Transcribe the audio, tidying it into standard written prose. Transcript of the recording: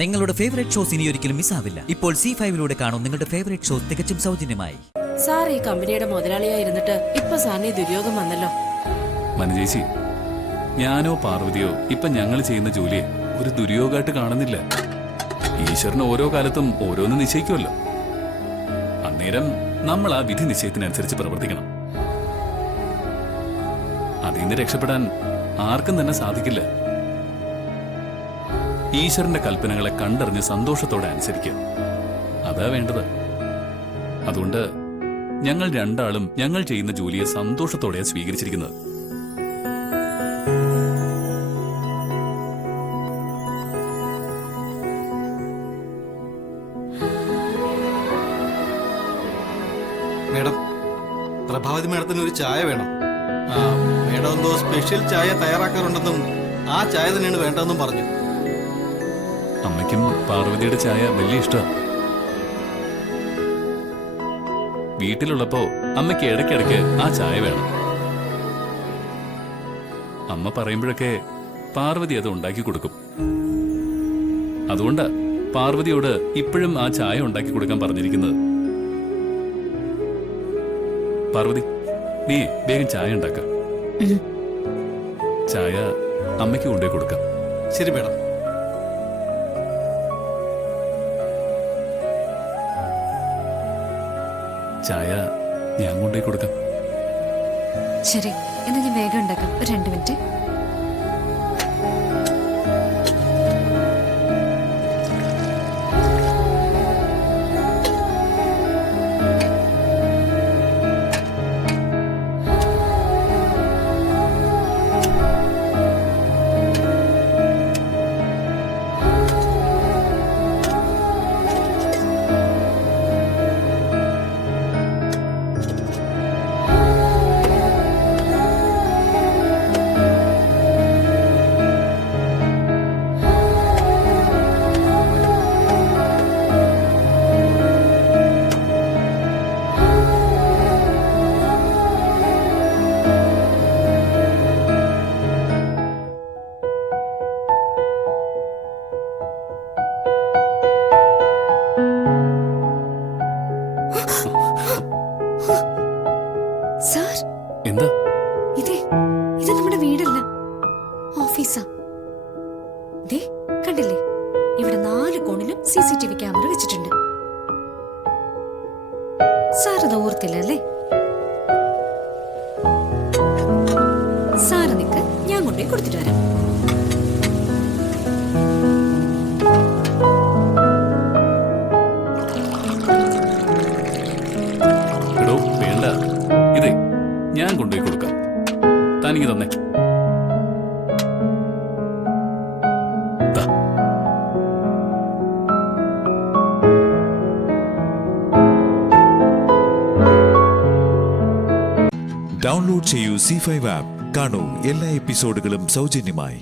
നിങ്ങളുടെ favourite shows ഇനി ഒരിക്കലും മിസ്സാവില്ല. ഇപ്പോൾ C5 കാണും നിങ്ങളുടെ ഫേവറേറ്റ് ഷോസ് തികച്ചും സൗജന്യമായി. സാർ ഈ കമ്പനിയുടെ മുതലാളിയായിരുന്നിട്ട് ഇപ്പൊ സാറിന് ദുര്യോഗം വന്നല്ലോ. മനജേച്ചി, ഞാനോ പാർവതിയോ ഇപ്പൊ ഞങ്ങൾ ചെയ്യുന്ന ജോലിയെ ഒരു ദുര്യോഗമായിട്ട് കാണുന്നില്ല. ഈശ്വരന് ഓരോ കാലത്തും ഓരോന്ന് നിശ്ചയിക്കുമല്ലോ. അന്നേരം നമ്മൾ ആ വിധി നിശ്ചയത്തിനനുസരിച്ച് പ്രവർത്തിക്കണം. അതിൽ നിന്ന് രക്ഷപ്പെടാൻ ആർക്കും തന്നെ സാധിക്കില്ല. ഈശ്വരന്റെ കൽപ്പനകളെ കണ്ടറിഞ്ഞ് സന്തോഷത്തോടെ അനുസരിക്കുക, അതാ വേണ്ടത്. അതുകൊണ്ട് ഞങ്ങൾ രണ്ടാളും ഞങ്ങൾ ചെയ്യുന്ന ജോലിയെ സന്തോഷത്തോടെയാണ് സ്വീകരിച്ചിരിക്കുന്നത്. മേഡം, പ്രഭാവതി മേഡത്തിന് ഒരു ചായ വേണം. മേഡം എന്തോ സ്പെഷ്യൽ ചായ തയ്യാറാക്കാറുണ്ടെന്നും ആ ചായ തന്നെയാണ് വേണ്ടതെന്നും പറഞ്ഞു. അമ്മയ്ക്കും പാർവതിയുടെ ചായ വലിയ ഇഷ്ടമാണ്. വീട്ടിലുള്ളപ്പോ അമ്മയ്ക്ക് ഇടയ്ക്കിടയ്ക്ക് ആ ചായ വേണം. അമ്മ പറയുമ്പോഴൊക്കെ പാർവതി അത് ഉണ്ടാക്കി കൊടുക്കും. അതുകൊണ്ട് പാർവതിയോട് ഇപ്പോഴും ആ ചായ ഉണ്ടാക്കി കൊടുക്കാൻ പറഞ്ഞിരിക്കുന്നത്. പാർവതി, നീ വേഗം ചായ ഉണ്ടാക്ക. ചായ അമ്മയ്ക്ക് കൊണ്ടുപോയി കൊടുക്കാം. ശരി മേഡം. ചായ ഞാൻ കൊണ്ടുപോയി കൊടുക്കാം. ശരി, എന്നാ ഞാൻ വേഗം ഉണ്ടാക്കാം. ഒരു 2 മിനിറ്റ്. സാർ, എന്താ ഇത് നമ്മുടെ വീടല്ല, ഓഫീസാ. ദേ, കണ്ടില്ലേ, ഇവിടെ 4 കോണിലും CCTV ക്യാമറ വെച്ചിട്ടുണ്ട്. സാർ അത് ഓർത്തില്ല അല്ലേ? സാറ് നിക്ക്, ഞാൻ കൊണ്ടുപോയി കൊടുത്തിട്ട് വരാം. എടോ വേണ്ട, ഇതേ ഞാൻ കൊണ്ടുപോയി കൊടുക്കാം. താനിക്ക് തന്നെ. ഡൗൺലോഡ് ചെയ്യൂ C5 ആപ്പ്. കാണൂ എല്ലാ എപ്പിസോഡുകളും സൗജന്യമായി.